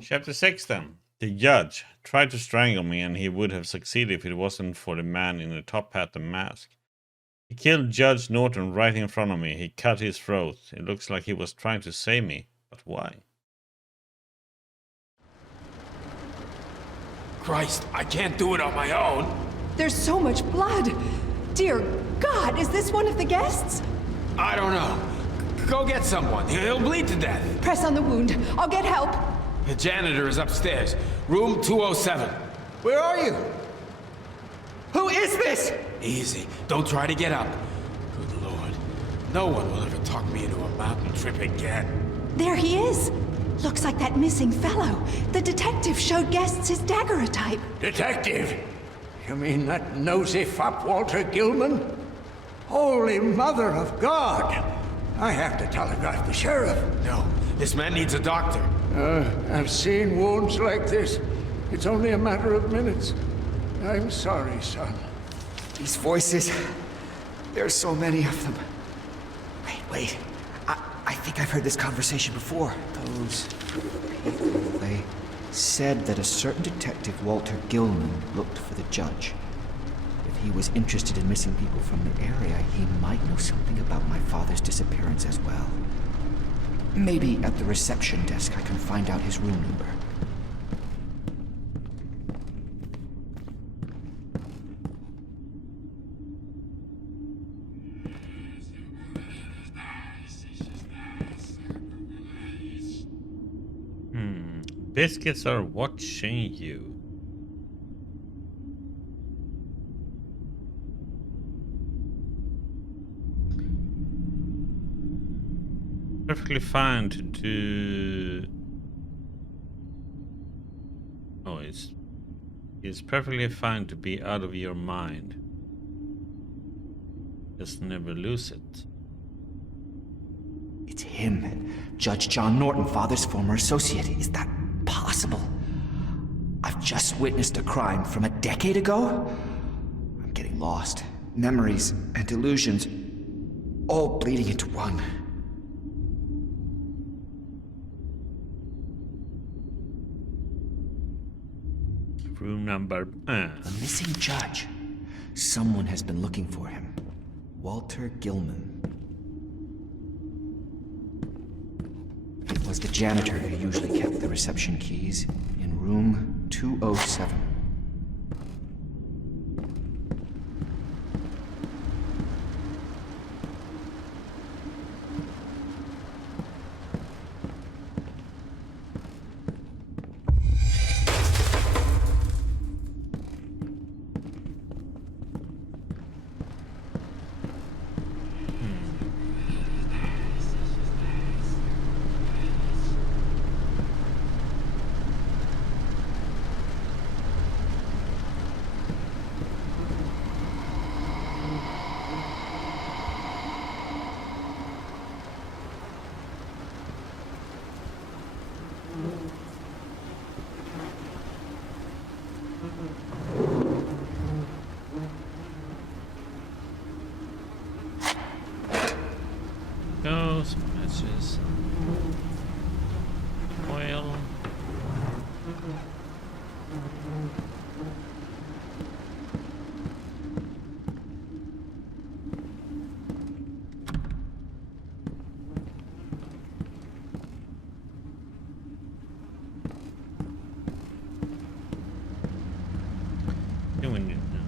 Chapter 6 then. The judge tried to strangle me, and he would have succeeded if it wasn't for the man in the top hat and mask. He killed Judge Norton right in front of me. He cut his throat. It looks like he was trying to save me. But why? Christ, I can't do it on my own. There's so much blood. Dear God, is this one of the guests? I don't know. Go get someone. He'll bleed to death. Press on the wound. I'll get help. The janitor is upstairs. Room 207. Where are you? Who is this? Easy. Don't try to get up. Good Lord. No one will ever talk me into a mountain trip again. There he is. Looks like that missing fellow. The detective showed guests his daguerreotype. Detective? You mean that nosy fop Walter Gilman? Holy Mother of God! I have to telegraph the sheriff. No, this man needs a doctor. I've seen wounds like this. It's only a matter of minutes. I'm sorry, son. These voices. There's so many of them. Wait. I think I've heard this conversation before. Those people, they said that a certain detective, Walter Gilman, looked for the judge. If he was interested in missing people from the area, he might know something about my father's disappearance as well. Maybe at the reception desk I can find out his room number. Biscuits are watching you. Perfectly fine to do. Oh, it's perfectly fine to be out of your mind. Just never lose it. It's him. Judge John Norton, father's former associate. Is that possible? I've just witnessed a crime from a decade ago. I'm getting lost. Memories and delusions, all bleeding into one. Room number... The missing judge. Someone has been looking for him. Walter Gilman. It was the janitor who usually kept the reception keys in room 207. Goes, matches, oil. Doing it now.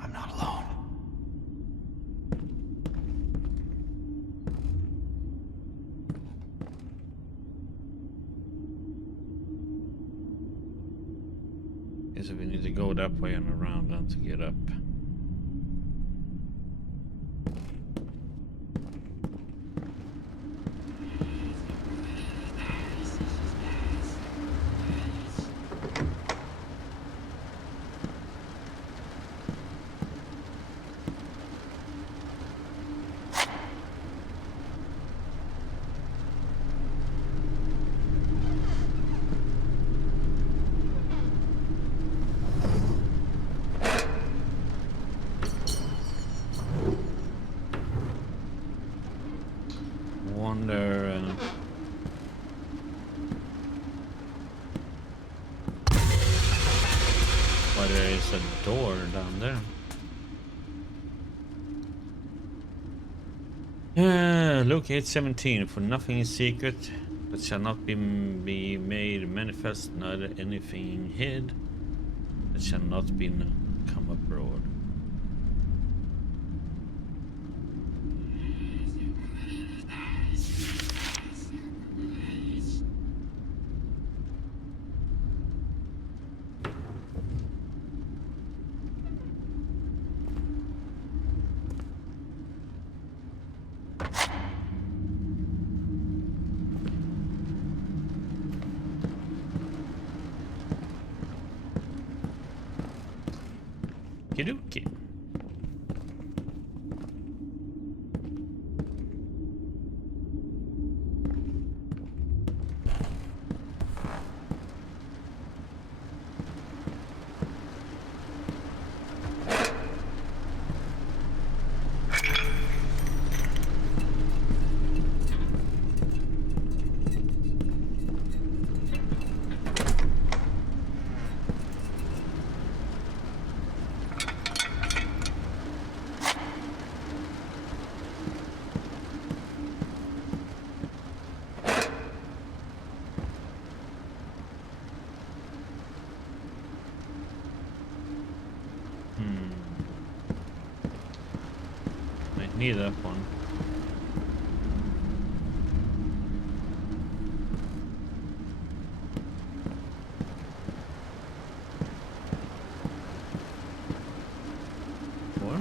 I'm not alone. Guess we need to go that way and around then to get up. wonder. Why there is a door down there. Luke 8:17. For nothing is secret that shall not be made manifest, neither anything hid that shall not be come abroad. Okey-dokey. Might need that one. Or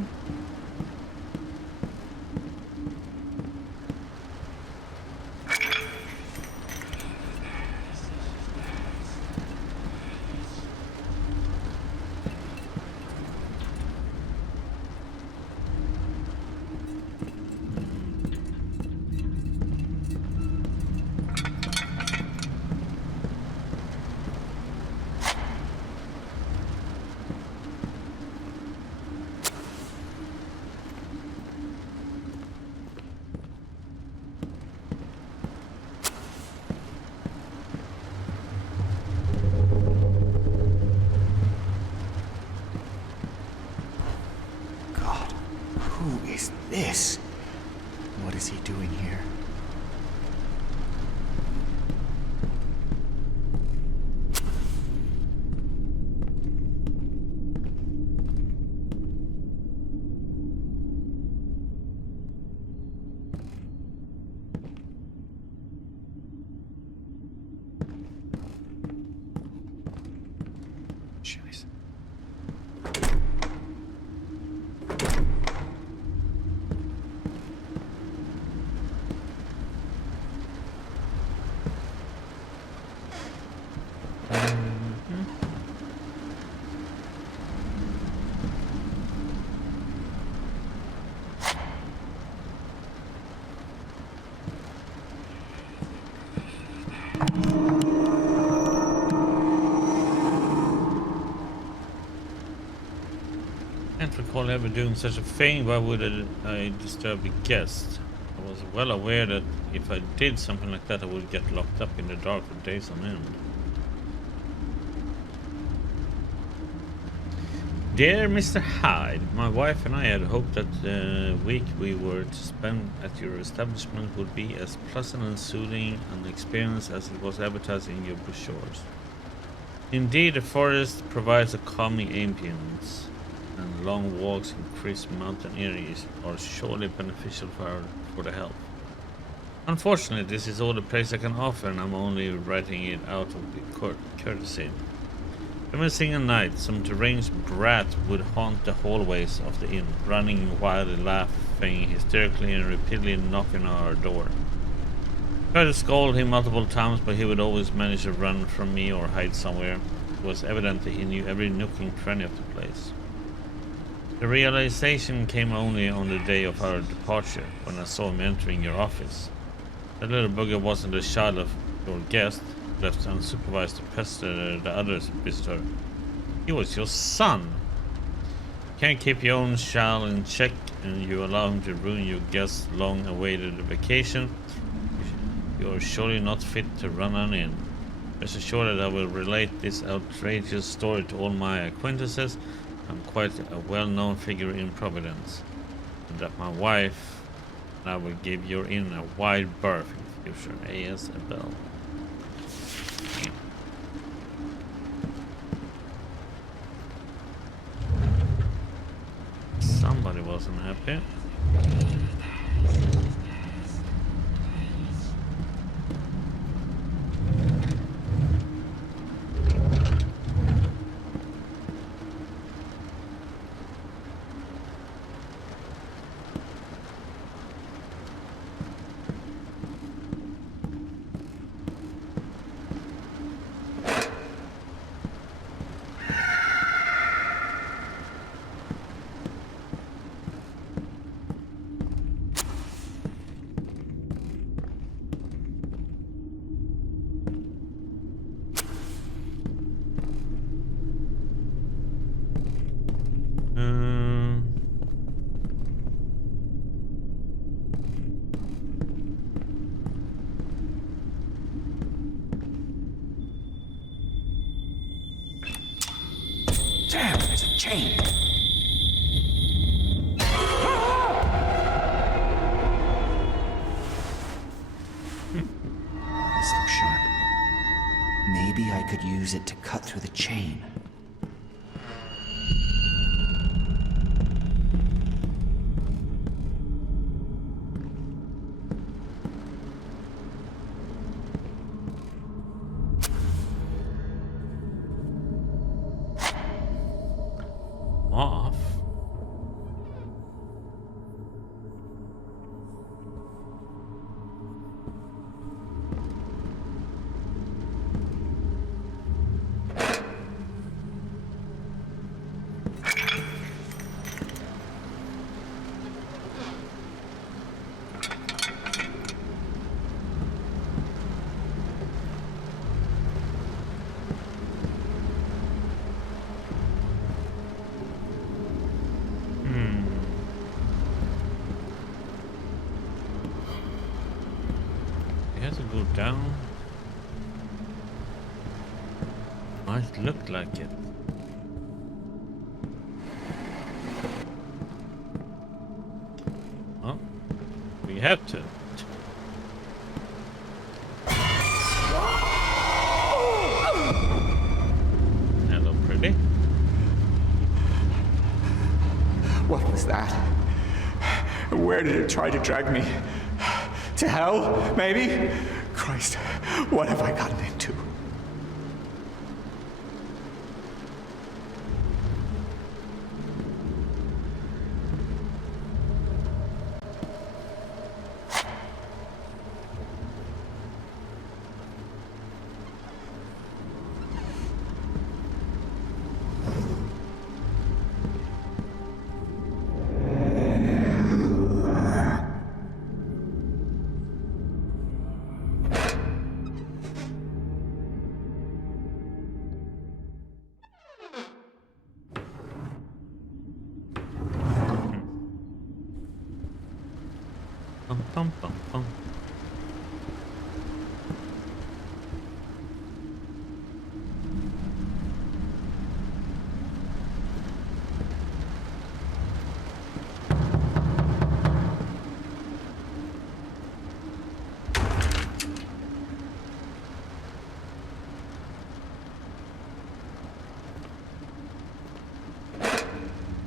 God, who is this? What is he doing here? Jeez. Can't recall ever doing such a thing. Why would I disturb a guest? I was well aware that if I did something like that, I would get locked up in the dark for days on end. Dear Mr. Hyde, my wife and I had hoped that the week we were to spend at your establishment would be as pleasant and soothing an experience as it was advertised in your brochures. Indeed, the forest provides a calming ambience, and long walks in crisp mountain areas are surely beneficial for the health. Unfortunately, this is all the place I can offer, and I'm only writing it out of courtesy. Every single night, some deranged brat would haunt the hallways of the inn, running wildly, laughing hysterically, and repeatedly knocking on our door. I tried to scold him multiple times, but he would always manage to run from me or hide somewhere. It was evident that he knew every nook and cranny of the place. The realization came only on the day of our departure, when I saw him entering your office. That little bugger wasn't a child of your guest, left unsupervised to pester the other visitor. He was your son. You can't keep your own child in check, and you allow him to ruin your guest's long-awaited vacation. You are surely not fit to run an inn. Rest assured that I will relate this outrageous story to all my acquaintances. I'm quite a well-known figure in Providence. And that my wife and I will give your inn a wide berth in the future. A.S. Abel. Somebody wasn't happy. Damn, there's a chain. This looks sharp. Maybe I could use it to cut through the chain. Off. It has to go down. Might look like it. Oh, we have to. Hello, pretty. What was that? Where did it try to drag me? To hell, maybe? Christ, what have I gotten into? Bum, bum, bum, bum.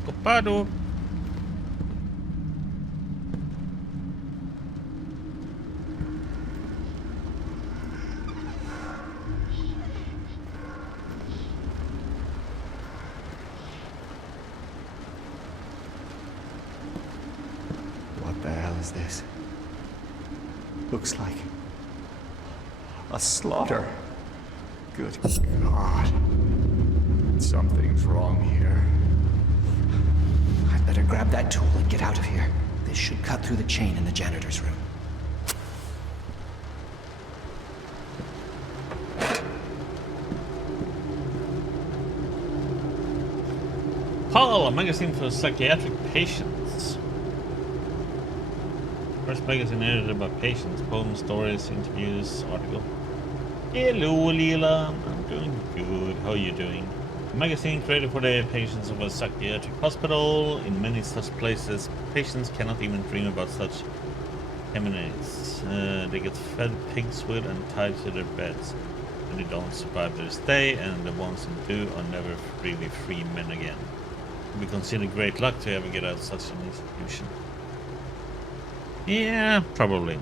Copado. What the hell is this? Looks like a slaughter. Good God. Something's wrong here. I'd better grab that tool and get out of here. This should cut through the chain in the janitor's room. Paul, a magazine for psychiatric patients. First magazine edited by patients, poems, stories, interviews, article. Hello, Leela. I'm doing good. How are you doing? A magazine created for the patients of a psychiatric hospital. In many such places, patients cannot even dream about such emanates. They get fed pigswood and tied to their beds. And they don't survive their stay, and the ones who do are never really free men again. It would be considered great luck to ever get out of such an institution. Yeah, probably.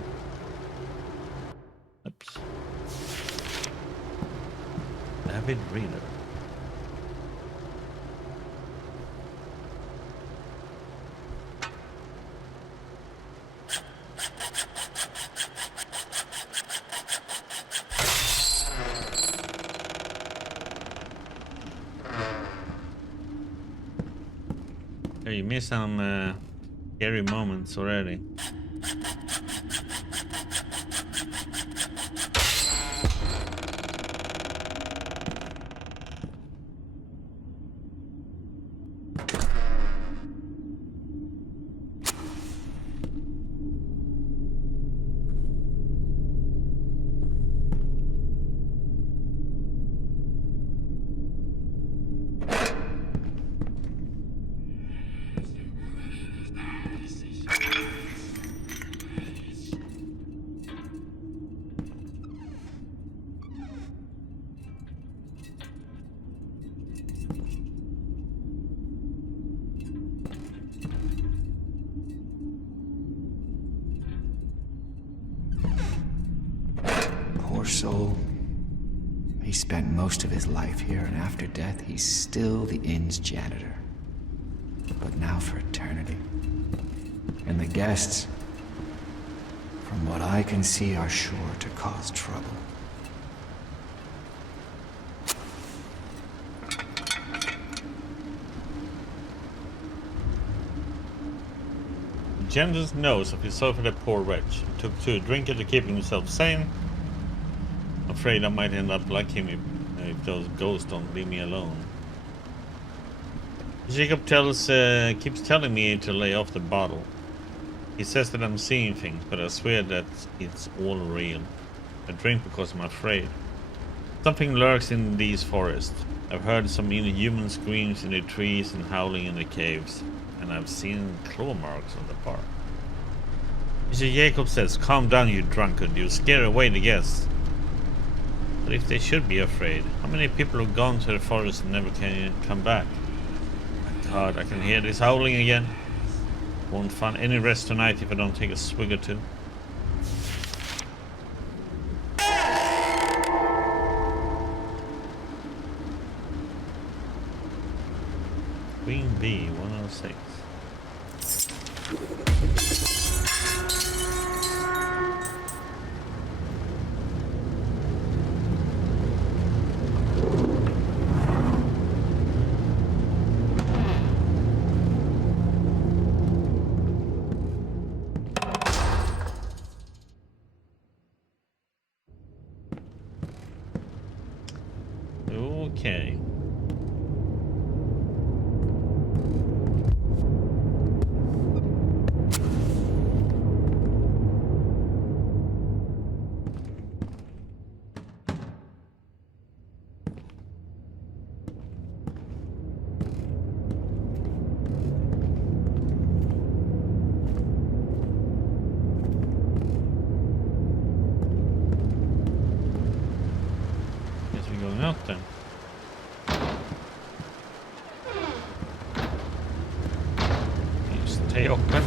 Oops. Avid reader. Hey, you missed some scary moments already. Poor soul. He spent most of his life here, and after death, he's still the inn's janitor. But now for eternity. And the guests, from what I can see, are sure to cause trouble. Janitor's knows of his sorrow for the poor wretch. He took to a drinker to keep himself sane. Afraid I might end up like him if those ghosts don't leave me alone. Jacob keeps telling me to lay off the bottle. He says that I'm seeing things, but I swear that it's all real. I drink because I'm afraid. Something lurks in these forests. I've heard some inhuman screams in the trees and howling in the caves, and I've seen claw marks on the bark. Mr. Jacob says, "Calm down, you drunkard. You'll scare away the guests." But if they should be afraid, how many people have gone to the forest and never can come back? My God, I can hear this howling again. Won't find any rest tonight if I don't take a swig or two. Queen Bee 106. Okay. Guess we're going out then. Stay open.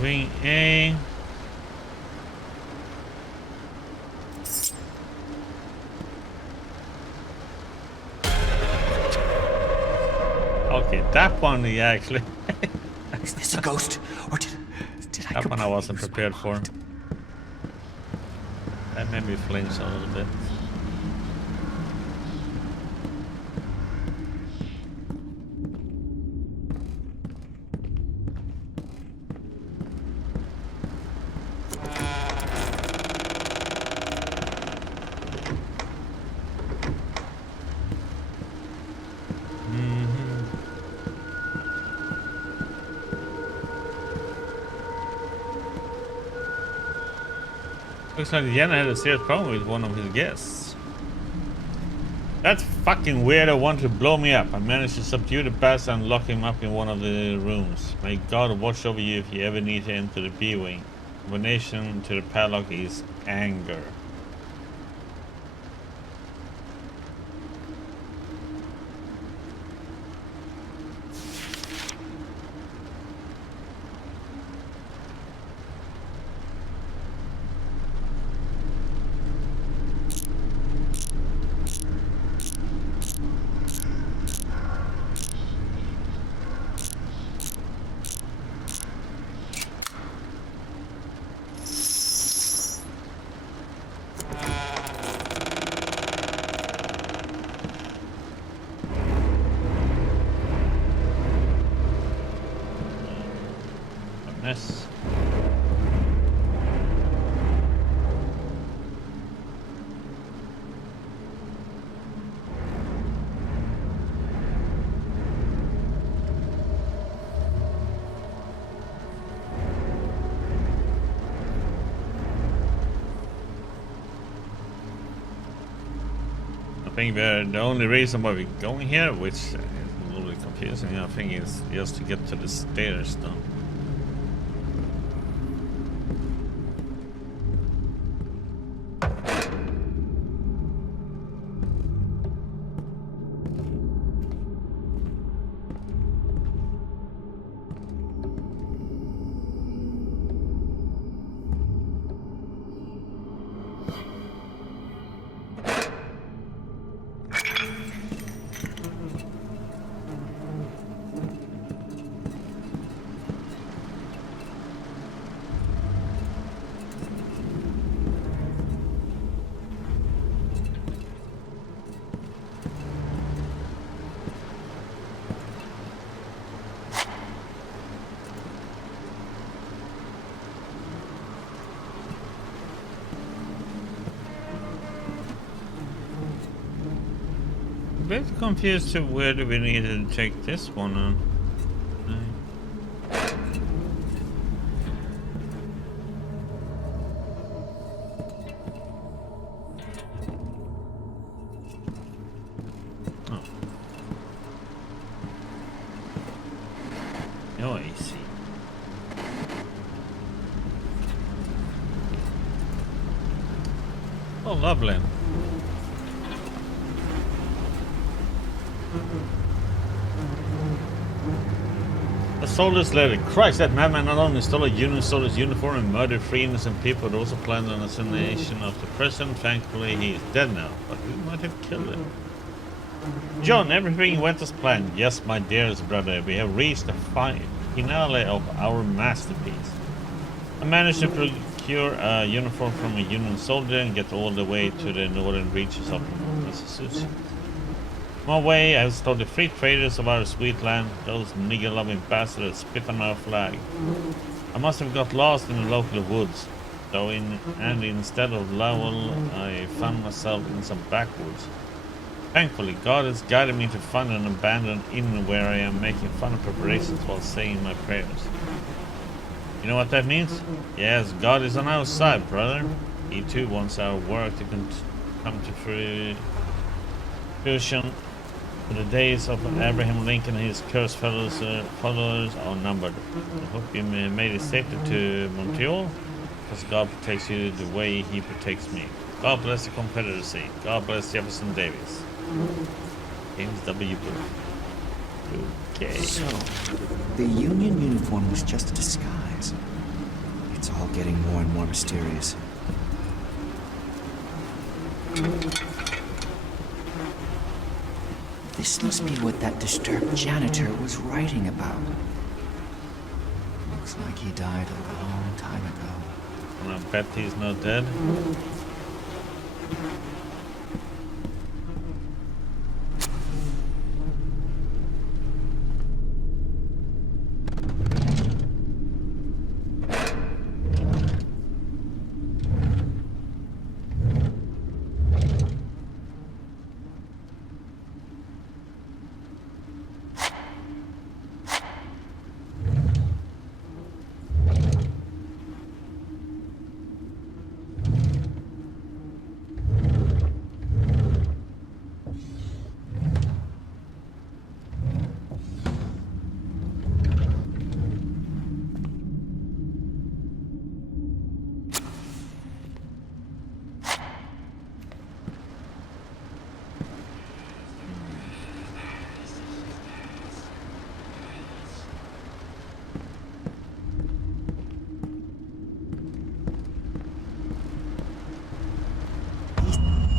Wing A. Okay, that one he actually... Is this a ghost? Or did I That one I wasn't completely lose my prepared for. mind? That made me flinch a little bit. Looks like Jenna had a serious problem with one of his guests. That fucking weirdo wanted to blow me up. I managed to subdue the bastard and lock him up in one of the rooms. May God watch over you if you ever need to enter the B-wing. Combination to the padlock is anger. Yes. I think the only reason why we're going here, which is a little bit confusing, I think is just to get to the stairs though. A bit confused to where do we need to take this one on. Oh. Oh, I see. Oh, lovely. A soldier's letter. Christ, that madman not only stole a Union soldier's uniform and murdered 3 innocent people, but also planned an assassination of the president. Thankfully, he is dead now, but we might have killed him. John, everything went as planned. Yes, my dearest brother, we have reached the finale of our masterpiece. I managed to procure a uniform from a Union soldier and get all the way to the northern reaches of Mississippi. On my way, I have stopped the free traders of our sweet land, those nigger-loving bastards spit on our flag. I must have got lost in the local woods, though instead of Lowell, I found myself in some backwoods. Thankfully, God has guided me to find an abandoned inn where I am making final preparations while saying my prayers. You know what that means? Yes, God is on our side, brother. He too wants our work to come to fruition. The days of Abraham Lincoln and his cursed followers are numbered. I hope you made it safely to Montreal, because God protects you the way he protects me. God bless the Confederacy. God bless Jefferson Davis. James W. Booth. Okay. So, the Union uniform was just a disguise. It's all getting more and more mysterious. This must be what that disturbed janitor was writing about. Looks like he died a long time ago. And I bet he's not dead.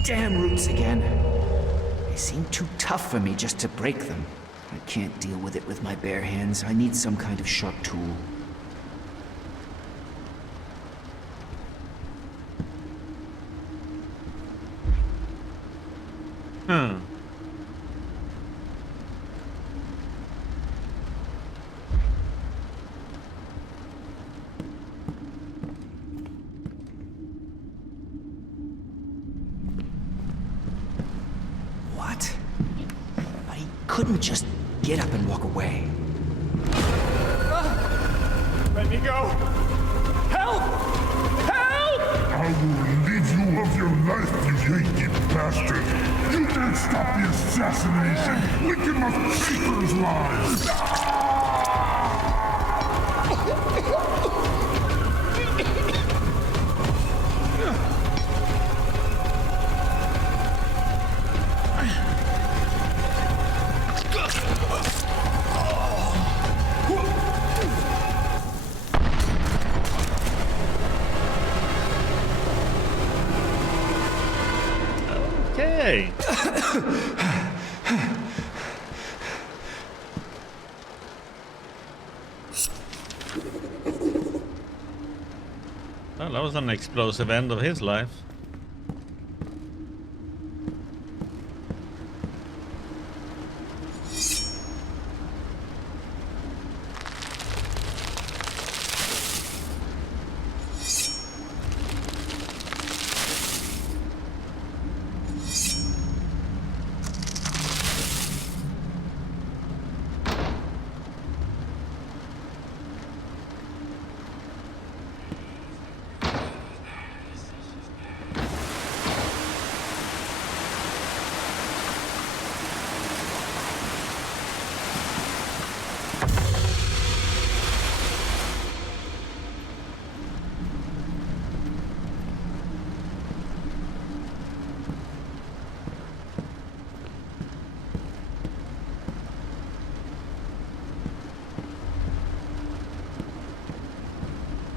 Damn roots again. They seem too tough for me just to break them. I can't deal with it with my bare hands. I need some kind of sharp tool. What? But he couldn't just get up and walk away. Let me go! Help! Help! I will relieve you of your life, you Yankee bastard! You can't stop the assassination! Lincoln must pay for his lies! Okay. Well, that was an explosive end of his life.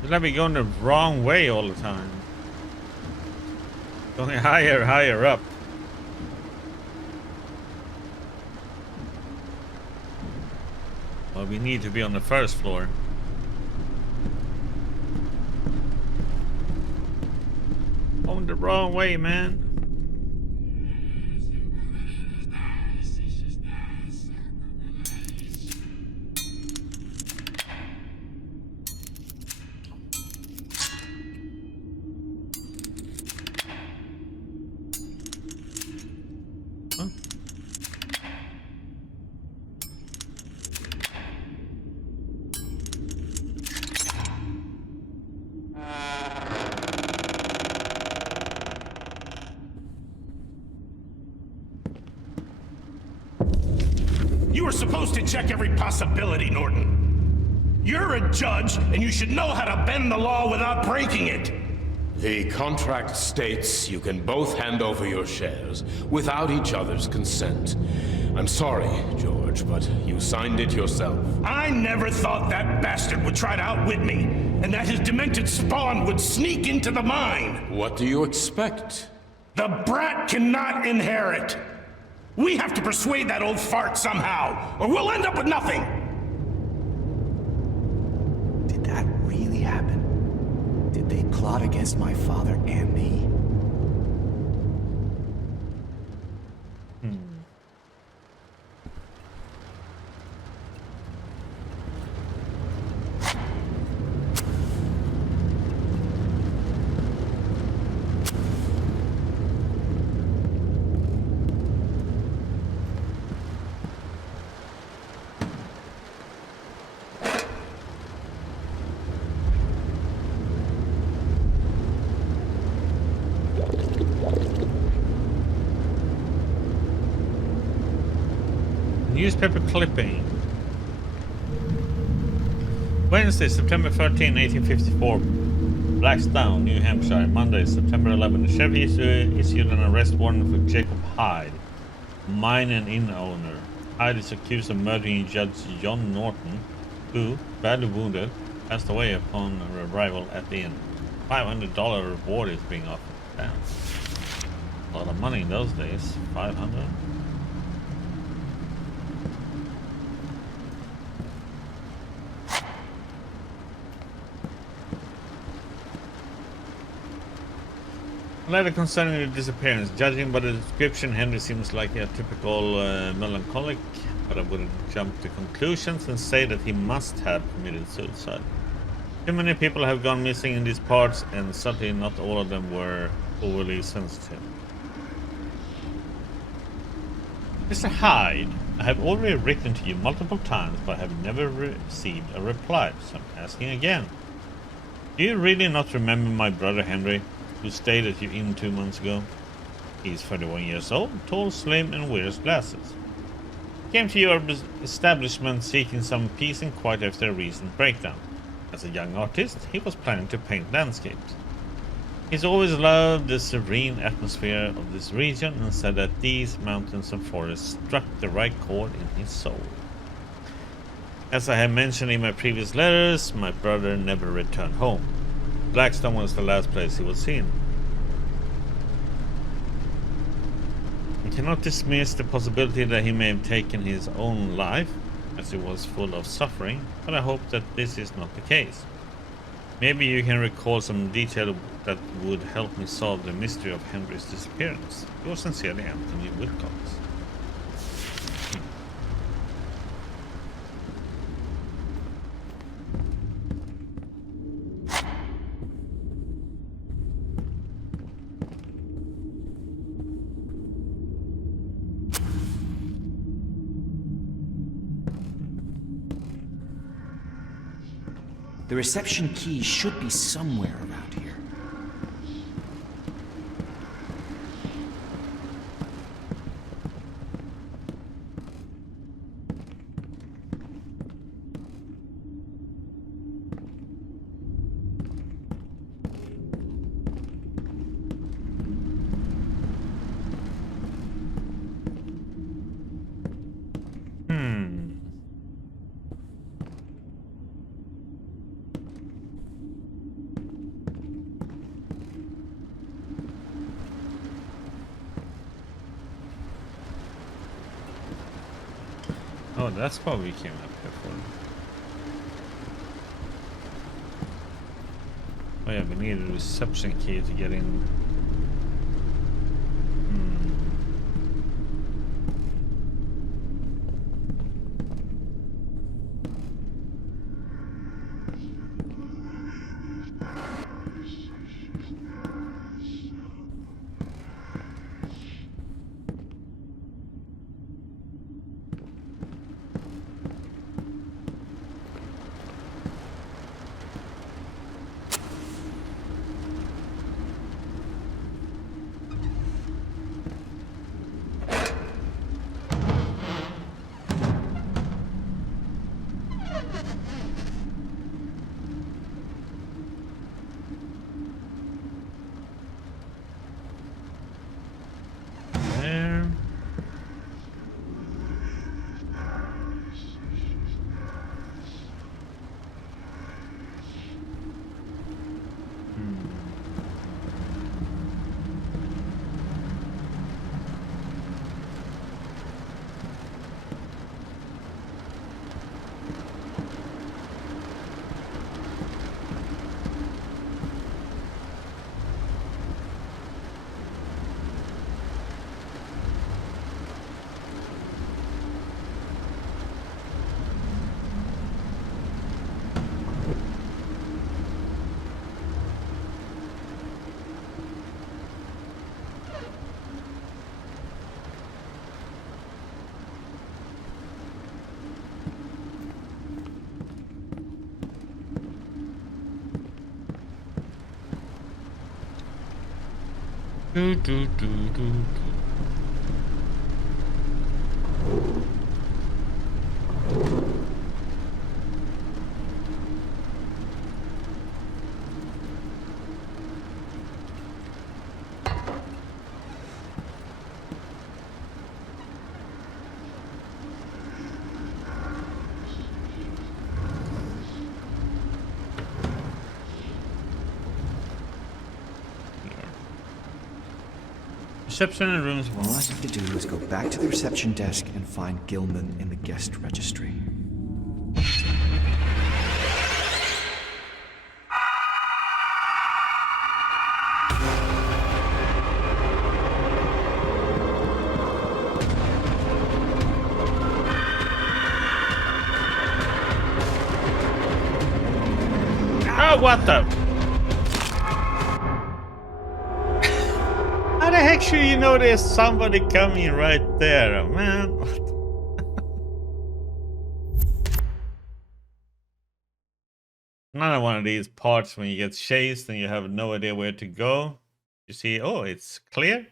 It's like we're going the wrong way all the time. Going higher, higher up. Well, we need to be on the first floor. Going the wrong way, man. You were supposed to check every possibility, Norton. You're a judge, and you should know how to bend the law without breaking it. The contract states you can both hand over your shares without each other's consent. I'm sorry, George, but you signed it yourself. I never thought that bastard would try to outwit me, and that his demented spawn would sneak into the mine. What do you expect? The brat cannot inherit. We have to persuade that old fart somehow, or we'll end up with nothing! Did that really happen? Did they plot against my father and me? Newspaper clipping. Wednesday, September 13, 1854. Blackstone, New Hampshire. Monday, September 11. The sheriff issued an arrest warrant for Jacob Hyde, mine and inn owner. Hyde is accused of murdering Judge John Norton, who, badly wounded, passed away upon arrival at the inn. $500 reward is being offered. Damn. A lot of money in those days. 500. Letter concerning the disappearance. Judging by the description, Henry seems like a typical melancholic, but I wouldn't jump to conclusions and say that he must have committed suicide. Too many people have gone missing in these parts, and certainly not all of them were overly sensitive. Mr. Hyde, I have already written to you multiple times, but I have never received a reply, so I'm asking again. Do you really not remember my brother Henry, who stayed at your inn 2 months ago? He's 31 years old, tall, slim, and wears glasses. He came to your establishment seeking some peace and quiet after a recent breakdown. As a young artist, he was planning to paint landscapes. He's always loved the serene atmosphere of this region and said that these mountains and forests struck the right chord in his soul. As I have mentioned in my previous letters, my brother never returned home. Blackstone was the last place he was seen. I cannot dismiss the possibility that he may have taken his own life, as he was full of suffering, but I hope that this is not the case. Maybe you can recall some detail that would help me solve the mystery of Henry's disappearance. Yours sincerely, Anthony Wilcox. The reception key should be somewhere around here. Oh, that's what we came up here for. Oh yeah, we need a reception key to get in. Do, do, do, do, do. Reception and rooms. All I have to do is go back to the reception desk and find Gilman in the guest registry. Oh, what the? How the heck should you know there's somebody coming right there, man? Another one of these parts when you get chased and you have no idea where to go. You see, oh, it's clear?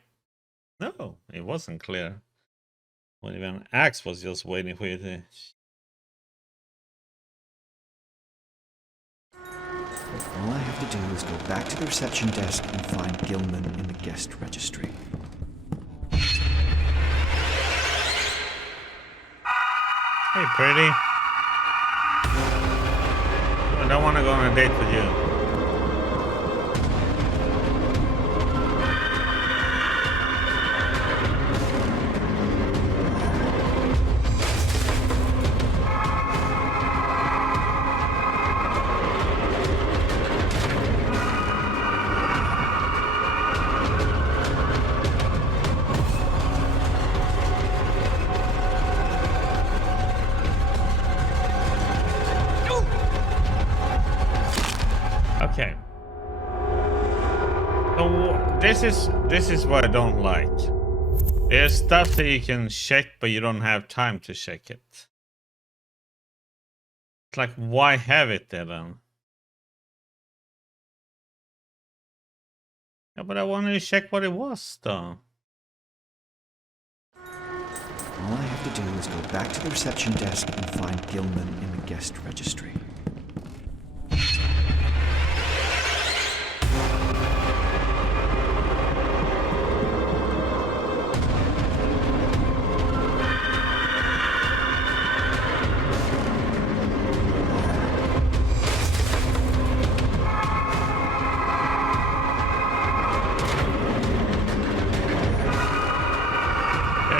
No, it wasn't clear. When even Axe was just waiting for you to... All I have to do is go back to the reception desk and find Gilman in the guest registry. Hey, pretty. I don't want to go on a date with you. Okay. So this is what I don't like. There's stuff that you can check, but you don't have time to check it. It's like, why have it there then? Yeah, but I wanted to check what it was though. All I have to do is go back to the reception desk and find Gilman in the guest registry.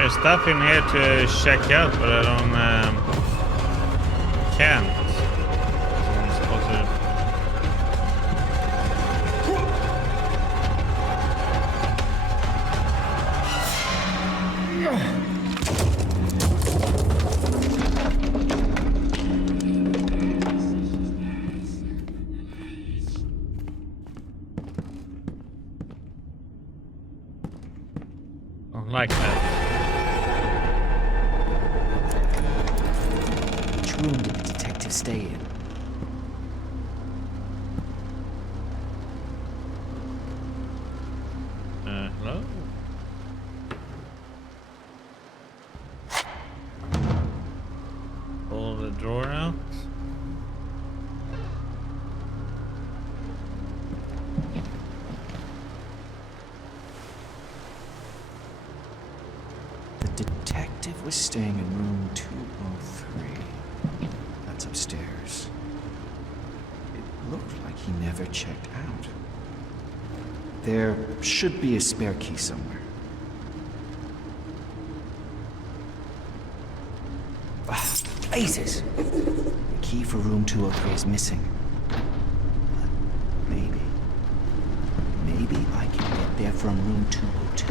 There's stuff in here to check out, but I don't can't. I'm supposed to... I don't like that. Which room did the detective stay in? Hello? Pull the drawer out. The detective was staying in room 203. That's upstairs. It looked like he never checked out. There should be a spare key somewhere. Ah, blazes! The key for room 203 is missing. But maybe I can get there from room 202.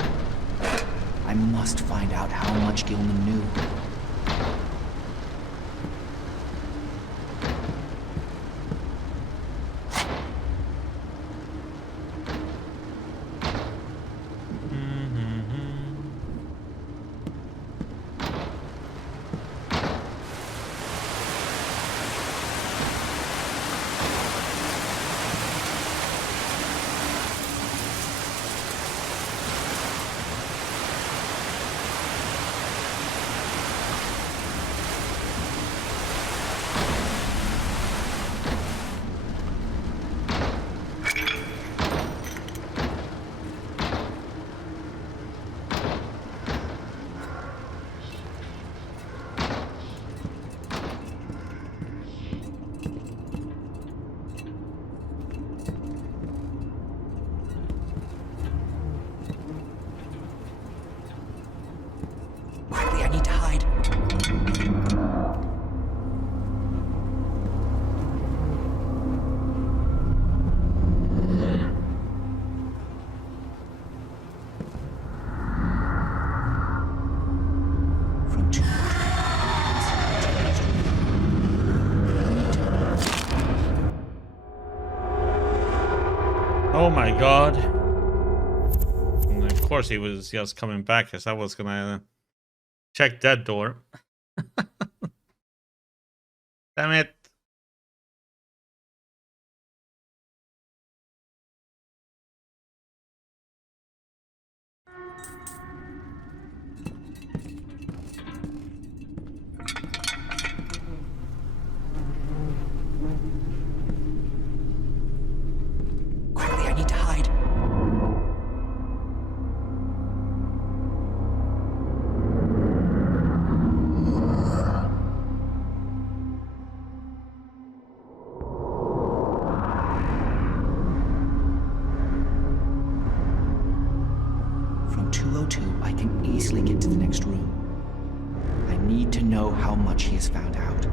I must find out how much Gilman knew. my god. And of course he was just coming back as I was gonna check that door. Damn it. Quickly, I need to hide. From 202, I can easily get to the next room. I need to know how much he has found out.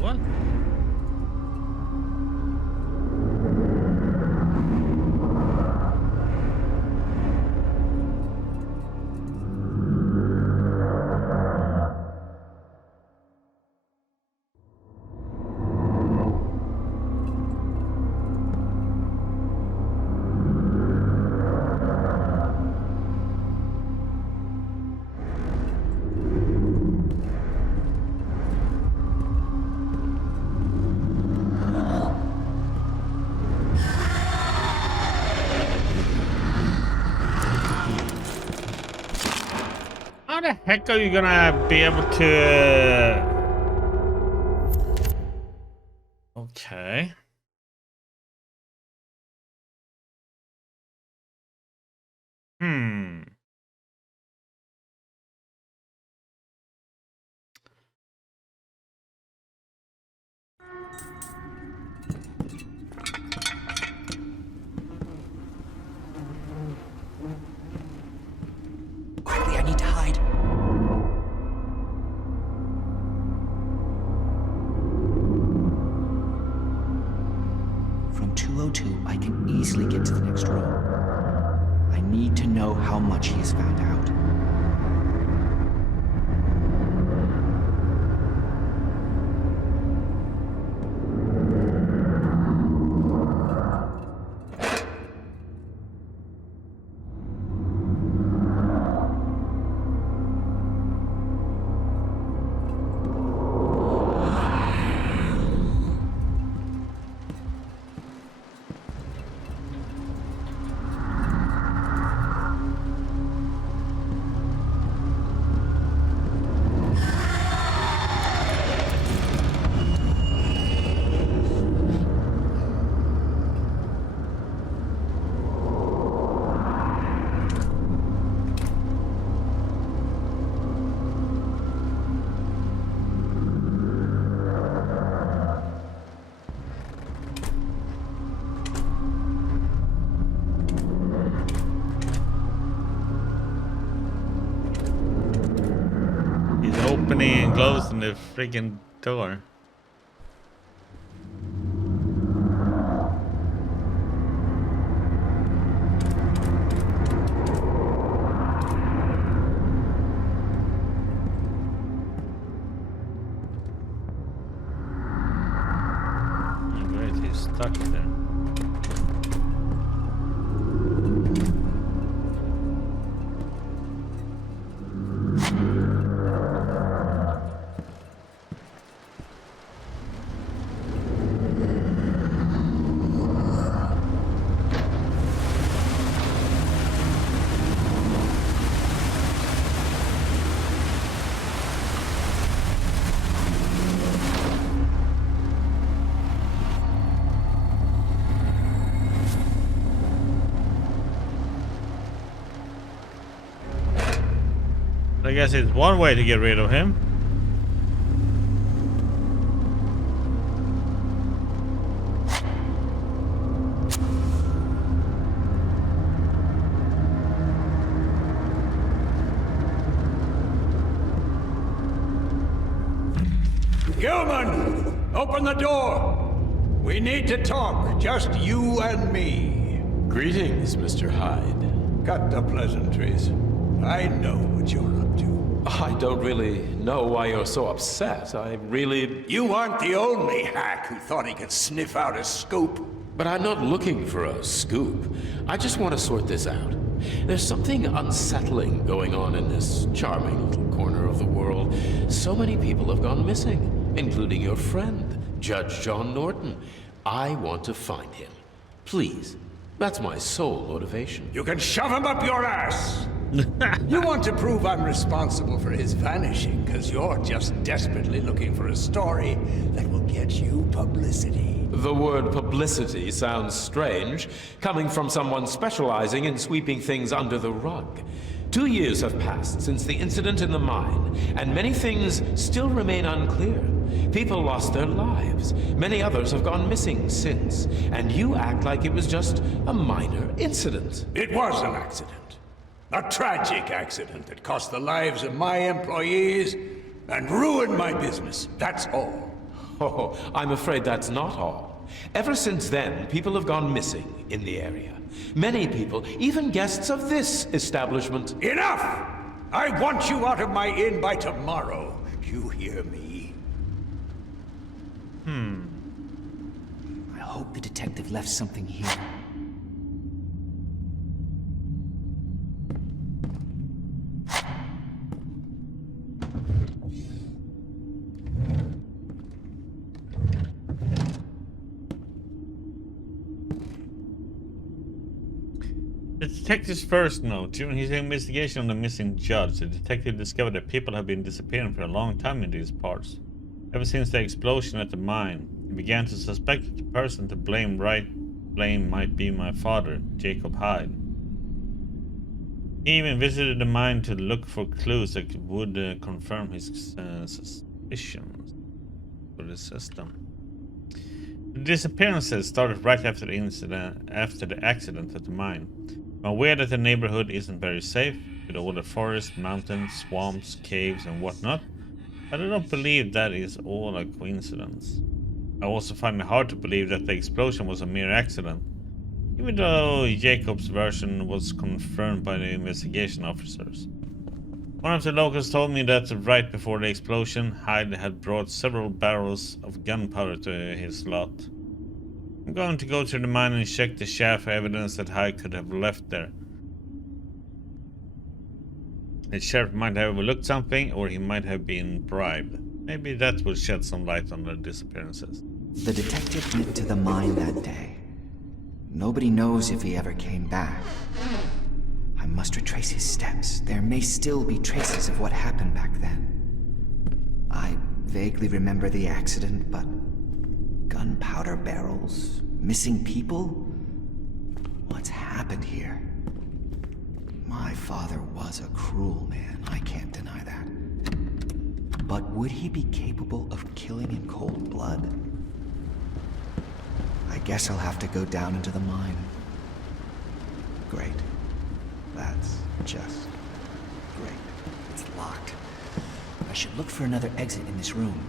What? How the heck are you gonna be able to... Okay. Hmm. Quickly, I need to hide. From 202, I can easily get to the next room. I need to know how much he has found out. Opening and closing the freaking door. Oh, great, he's stuck there. I guess it's one way to get rid of him. Gilman, open the door. We need to talk, just you and me. Greetings, Mr. Hyde. Cut the pleasantries. I know what you're up to. I don't really know why you're so upset. You aren't the only hack who thought he could sniff out a scoop. But I'm not looking for a scoop. I just want to sort this out. There's something unsettling going on in this charming little corner of the world. So many people have gone missing, including your friend, Judge John Norton. I want to find him. Please. That's my sole motivation. You can shove him up your ass! You want to prove I'm responsible for his vanishing, because you're just desperately looking for a story that will get you publicity. The word publicity sounds strange, coming from someone specializing in sweeping things under the rug. 2 years have passed since the incident in the mine, and many things still remain unclear. People lost their lives. Many others have gone missing since, and you act like it was just a minor incident. It was an accident. A tragic accident that cost the lives of my employees and ruined my business. That's all. Oh, I'm afraid that's not all. Ever since then, people have gone missing in the area. Many people, even guests of this establishment. Enough! I want you out of my inn by tomorrow. You hear me? I hope the detective left something here. The detective's first note. During his investigation on the missing judge, the detective discovered that people have been disappearing for a long time in these parts. Ever since the explosion at the mine, he began to suspect that the person to blame might be my father, Jacob Hyde. He even visited the mine to look for clues that would confirm his suspicions for the system. The disappearances started right after the accident at the mine. I'm aware that the neighborhood isn't very safe, with all the forests, mountains, swamps, caves and whatnot, but I don't believe that is all a coincidence. I also find it hard to believe that the explosion was a mere accident, even though Jacob's version was confirmed by the investigation officers. One of the locals told me that right before the explosion, Hyde had brought several barrels of gunpowder to his lot. I'm going to go to the mine and check the shaft for evidence that Hyde could have left there. The sheriff might have overlooked something, or he might have been bribed. Maybe that will shed some light on the disappearances. The detective went to the mine that day. Nobody knows if he ever came back. I must retrace his steps. There may still be traces of what happened back then. I vaguely remember the accident, but gunpowder barrels? Missing people? What's happened here? My father was a cruel man, I can't deny that. But would he be capable of killing in cold blood? I guess I'll have to go down into the mine. Great. That's just great. It's locked. I should look for another exit in this room.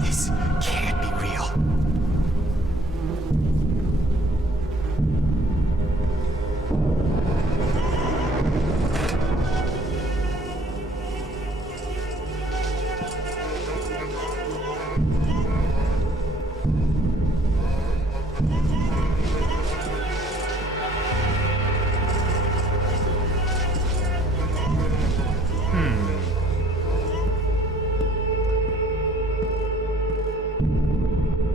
This can't be real.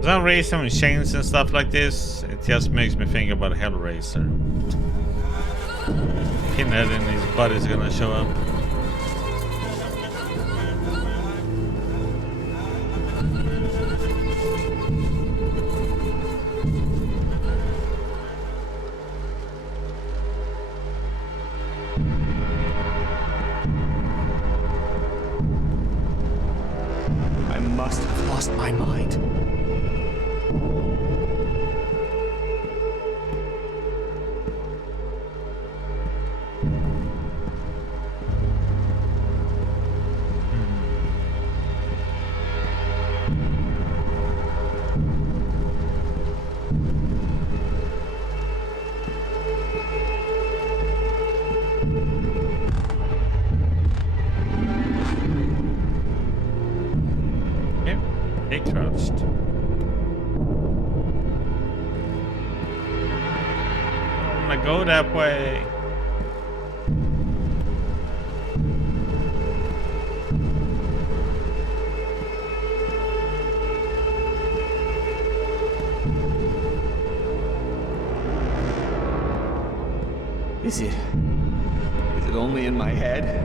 some reason with chains and stuff like this, it just makes me think about Hellraiser. Pinhead and his buddy's gonna show up. I must have lost my mind. Yep, they crouched. I'm gonna go that way. Is it only in my head?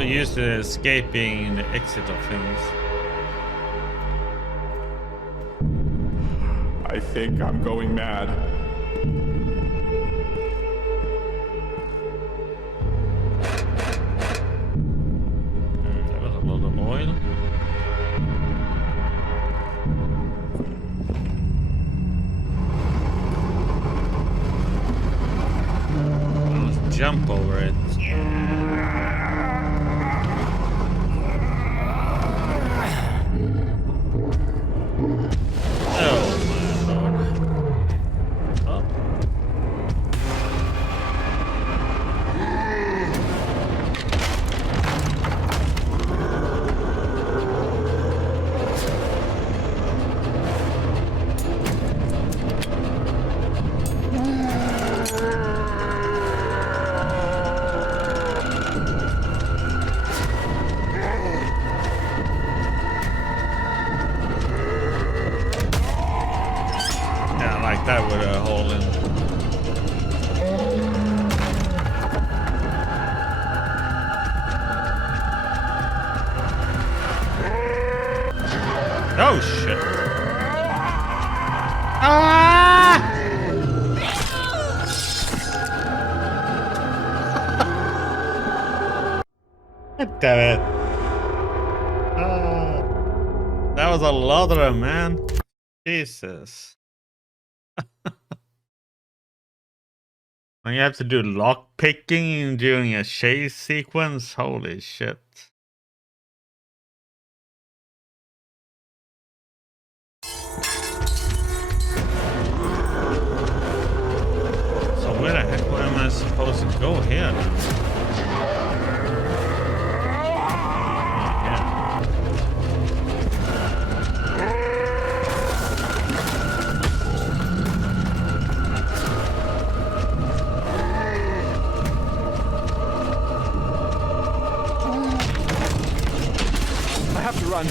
Used to escaping in the exit of films. I think I'm going mad. That was a lot of oil. Let's jump over it. That with a hole in. Oh shit. Ah! God damn it. That was a lot of them, man. Jesus. When you have to do lock picking during a chase sequence, holy shit. So where the heck? Go ahead. I have to run.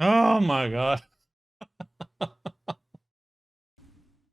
Oh my god.